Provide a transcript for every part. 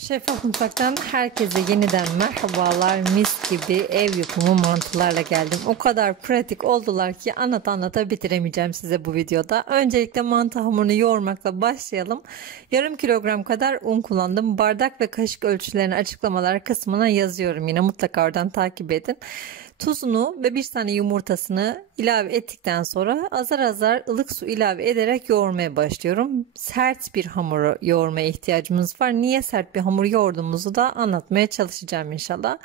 Şeffaf Mutfak'tan herkese yeniden merhabalar. Mis gibi ev yapımı mantılarla geldim. O kadar pratik oldular ki anlata bitiremeyeceğim size bu videoda. Öncelikle mantı hamurunu yoğurmakla başlayalım. Yarım kilogram kadar un kullandım. Bardak ve kaşık ölçülerini açıklamalar kısmına yazıyorum. Yine mutlaka oradan takip edin. Tuzunu ve bir tane yumurtasını ilave ettikten sonra azar azar ılık su ilave ederek yoğurmaya başlıyorum. Sert bir hamuru yoğurmaya ihtiyacımız var. Niye sert bir hamur yoğurduğumuzu da anlatmaya çalışacağım inşallah.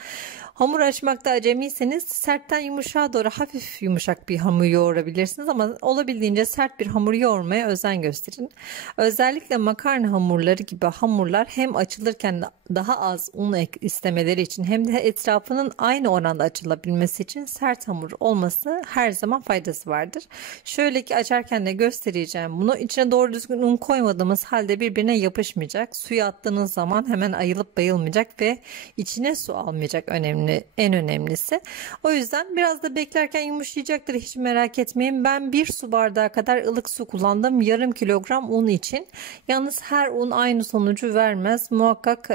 Hamur açmakta acemiyseniz sertten yumuşağa doğru hafif yumuşak bir hamur yoğurabilirsiniz ama olabildiğince sert bir hamur yoğurmaya özen gösterin. Özellikle makarna hamurları gibi hamurlar hem açılırken daha az un istemeleri için hem de etrafının aynı oranda açılabilmesi için sert hamur olması her zaman faydası vardır. Şöyle ki açarken de göstereceğim bunu. İçine doğru düzgün un koymadığımız halde birbirine yapışmayacak. Suya attığınız zaman hemen ayılıp bayılmayacak ve içine su almayacak, en önemlisi. O yüzden biraz da beklerken yumuşayacaktır, hiç merak etmeyin. Ben 1 su bardağı kadar ılık su kullandım yarım kilogram un için. Yalnız her un aynı sonucu vermez. Muhakkak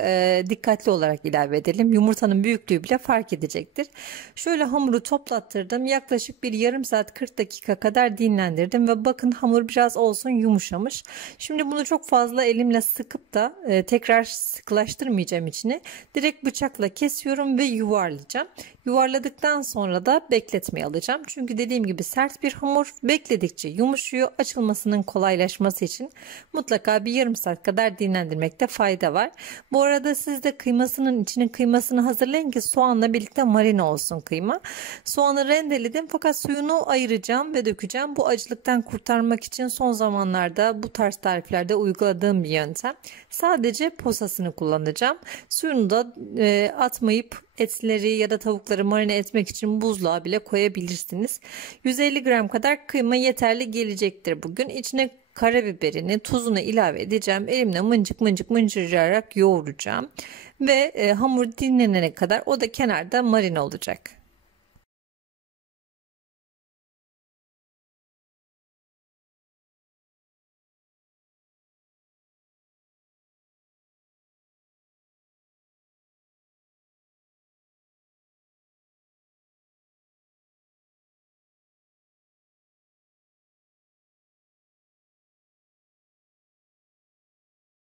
dikkatli olarak ilave edelim. Yumurtanın büyüklüğü bile fark edecektir. Şöyle hamuru toplattırdım. Yaklaşık bir yarım saat 40 dakika kadar dinlendirdim ve bakın hamur biraz olsun yumuşamış. Şimdi bunu çok fazla elimle sıkıp da tekrar sıkılaştırmayacağım içini. Direkt bıçakla kesiyorum ve yuvarlayacağım. Yuvarladıktan sonra da bekletmeye alacağım. Çünkü dediğim gibi sert bir hamur, bekledikçe yumuşuyor. Açılmasının kolaylaşması için mutlaka bir yarım saat kadar dinlendirmekte fayda var. Bu arada siz de içinin kıymasını hazırlayın ki soğanla birlikte marine olsun kıyma. Soğanı rendeledim fakat suyunu ayıracağım ve dökeceğim. Bu acılıktan kurtarmak için son zamanlarda bu tarz tariflerde uyguladığım bir yöntem. Sadece posasını kullanacağım. Suyunu da atmayıp etleri ya da tavukları marine etmek için buzluğa bile koyabilirsiniz. 150 gram kadar kıyma yeterli gelecektir bugün. İçine karabiberini, tuzunu ilave edeceğim. Elimle mıncık mıncırayarak yoğuracağım. Ve hamur dinlenene kadar o da kenarda marine olacak.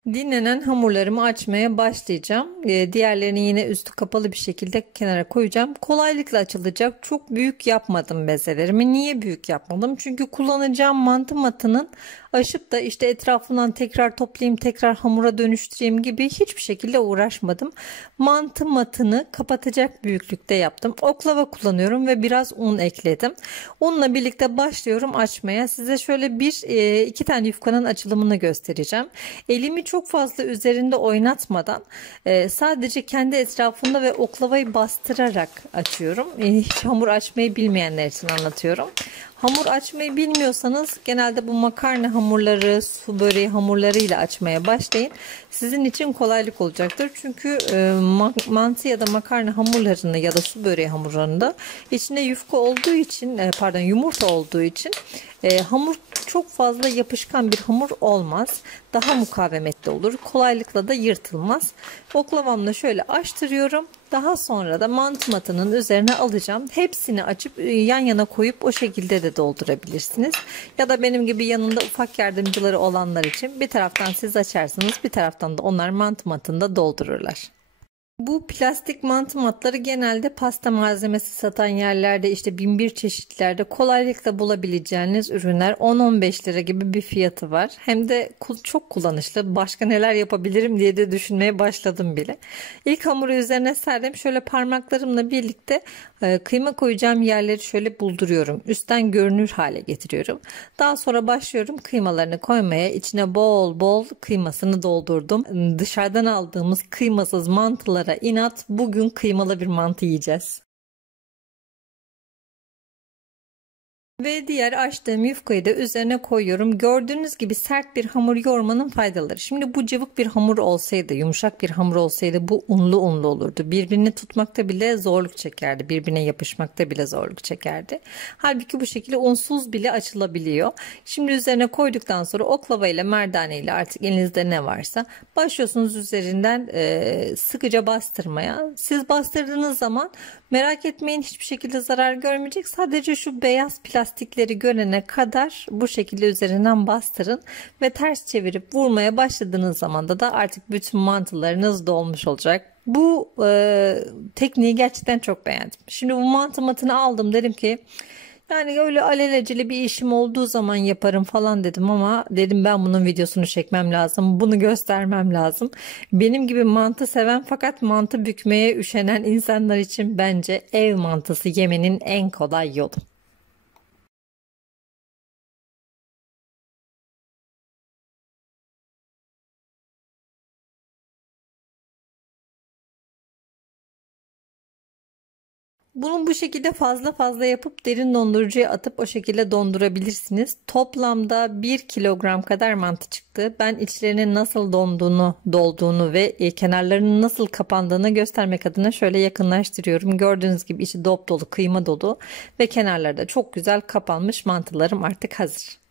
Dinlenen hamurlarımı açmaya başlayacağım. Diğerlerini yine üstü kapalı bir şekilde kenara koyacağım. Kolaylıkla açılacak. Çok büyük yapmadım bezelerimi. Niye büyük yapmadım? Çünkü kullanacağım mantı matının aşıp da işte etrafından tekrar toplayayım, tekrar hamura dönüştüreyim gibi hiçbir şekilde uğraşmadım. Mantı matını kapatacak büyüklükte yaptım. Oklava kullanıyorum ve biraz un ekledim. Unla birlikte başlıyorum açmaya. Size şöyle iki tane yufkanın açılımını göstereceğim. Elimi çok fazla üzerinde oynatmadan sadece kendi etrafında ve oklavayı bastırarak açıyorum. Hiç hamur açmayı bilmeyenler için anlatıyorum. Hamur açmayı bilmiyorsanız genelde bu makarna hamurları, su böreği hamurlarıyla açmaya başlayın. Sizin için kolaylık olacaktır. Çünkü mantı ya da makarna hamurlarında ya da su böreği hamurlarında içinde yumurta olduğu için hamur çok fazla yapışkan bir hamur olmaz. Daha mukavemetli olur. Kolaylıkla da yırtılmaz. Oklavamla şöyle açtırıyorum. Daha sonra da mantı matının üzerine alacağım. Hepsini açıp yan yana koyup o şekilde de doldurabilirsiniz. Ya da benim gibi yanında ufak yardımcıları olanlar için bir taraftan siz açarsınız, bir taraftan da onlar mantı matında doldururlar. Bu plastik mantı matları genelde pasta malzemesi satan yerlerde işte bin bir çeşitlerde kolaylıkla bulabileceğiniz ürünler. 10-15 lira gibi bir fiyatı var. Hem de çok kullanışlı. Başka neler yapabilirim diye de düşünmeye başladım bile. İlk hamuru üzerine serdim. Şöyle parmaklarımla birlikte kıyma koyacağım yerleri şöyle bulduruyorum. Üstten görünür hale getiriyorum. Daha sonra başlıyorum kıymalarını koymaya. İçine bol bol kıymasını doldurdum. Dışarıdan aldığımız kıymasız mantılara inat, bugün kıymalı bir mantı yiyeceğiz. Ve diğer açtığım yufkayı da üzerine koyuyorum. Gördüğünüz gibi sert bir hamur yoğurmanın faydaları. Şimdi bu cıvık bir hamur olsaydı, yumuşak bir hamur olsaydı bu unlu olurdu. Birbirini tutmakta bile zorluk çekerdi. Birbirine yapışmakta bile zorluk çekerdi. Halbuki bu şekilde unsuz bile açılabiliyor. Şimdi üzerine koyduktan sonra oklava ile merdane ile artık elinizde ne varsa başlıyorsunuz üzerinden sıkıca bastırmaya. Siz bastırdığınız zaman merak etmeyin, hiçbir şekilde zarar görmeyecek. Sadece şu beyaz plastikleri görene kadar bu şekilde üzerinden bastırın ve ters çevirip vurmaya başladığınız zaman da artık bütün mantılarınız dolmuş olacak. Bu tekniği gerçekten çok beğendim. Şimdi bu mantı matını aldım, dedim ki yani öyle alelacele bir işim olduğu zaman yaparım falan dedim, ama dedim ben bunun videosunu çekmem lazım. Bunu göstermem lazım. Benim gibi mantı seven fakat mantı bükmeye üşenen insanlar için bence ev mantısı yemenin en kolay yolu. Bunu bu şekilde fazla fazla yapıp derin dondurucuya atıp o şekilde dondurabilirsiniz. Toplamda 1 kilogram kadar mantı çıktı. Ben içlerinin nasıl dolduğunu ve kenarlarının nasıl kapandığını göstermek adına şöyle yakınlaştırıyorum. Gördüğünüz gibi içi dop dolu, kıyma dolu ve kenarları da çok güzel kapanmış mantılarım artık hazır.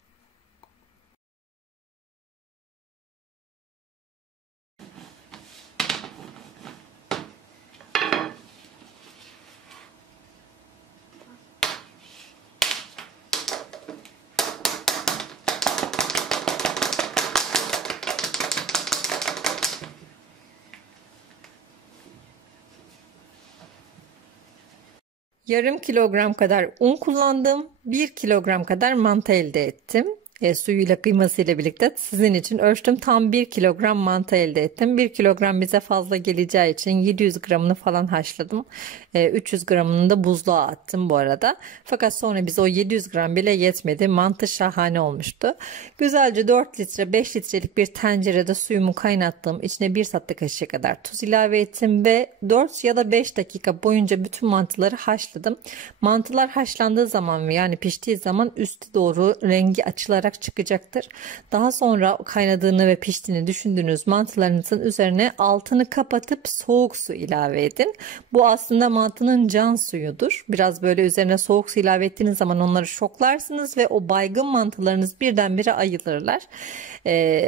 Yarım kilogram kadar un kullandım. 1 kilogram kadar mantı elde ettim. Suyuyla kıymasıyla birlikte sizin için ölçtüm. Tam 1 kilogram mantı elde ettim. 1 kilogram bize fazla geleceği için 700 gramını falan haşladım. 300 gramını da buzluğa attım bu arada. Fakat sonra bize o 700 gram bile yetmedi. Mantı şahane olmuştu. Güzelce 4 litre 5 litrelik bir tencerede suyumu kaynattım. İçine 1 tatlı kaşığı kadar tuz ilave ettim ve 4 ya da 5 dakika boyunca bütün mantıları haşladım. Mantılar haşlandığı zaman, yani piştiği zaman üstü doğru rengi açılarak çıkacaktır. Daha sonra kaynadığını ve piştiğini düşündüğünüz mantılarınızın üzerine altını kapatıp soğuk su ilave edin. Bu aslında mantının can suyudur. Biraz böyle üzerine soğuk su ilave ettiğiniz zaman onları şoklarsınız ve o baygın mantılarınız birdenbire ayılırlar.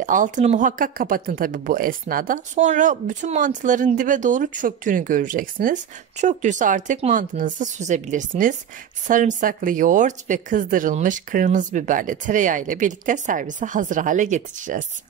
Altını muhakkak kapatın tabi bu esnada. Sonra bütün mantıların dibe doğru çöktüğünü göreceksiniz. Çöktüyse artık mantınızı süzebilirsiniz. Sarımsaklı yoğurt ve kızdırılmış kırmızı biberle tereyağı ile birlikte servise hazır hale getireceğiz.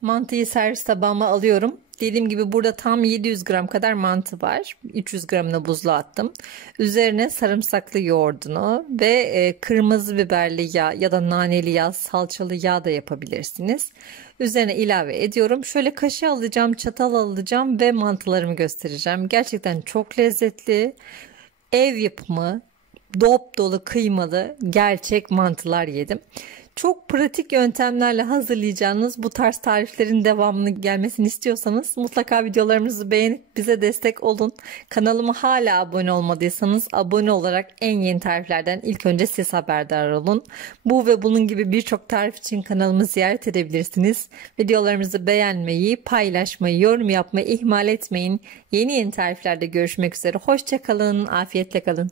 Mantıyı servis tabağıma alıyorum. Dediğim gibi burada tam 700 gram kadar mantı var. 300 gramını buzluğa attım. Üzerine sarımsaklı yoğurdunu ve kırmızı biberli yağ ya da naneli yağ, salçalı yağ da yapabilirsiniz. Üzerine ilave ediyorum. Şöyle kaşığı alacağım, çatal alacağım ve mantılarımı göstereceğim. Gerçekten çok lezzetli. Ev yapımı, dop dolu kıymalı gerçek mantılar yedim. Çok pratik yöntemlerle hazırlayacağınız bu tarz tariflerin devamını gelmesini istiyorsanız mutlaka videolarımızı beğenip bize destek olun. Kanalıma hala abone olmadıysanız abone olarak en yeni tariflerden ilk önce siz haberdar olun. Bu ve bunun gibi birçok tarif için kanalımı ziyaret edebilirsiniz. Videolarımızı beğenmeyi, paylaşmayı, yorum yapmayı ihmal etmeyin. Yeni tariflerde görüşmek üzere. Hoşça kalın, afiyetle kalın.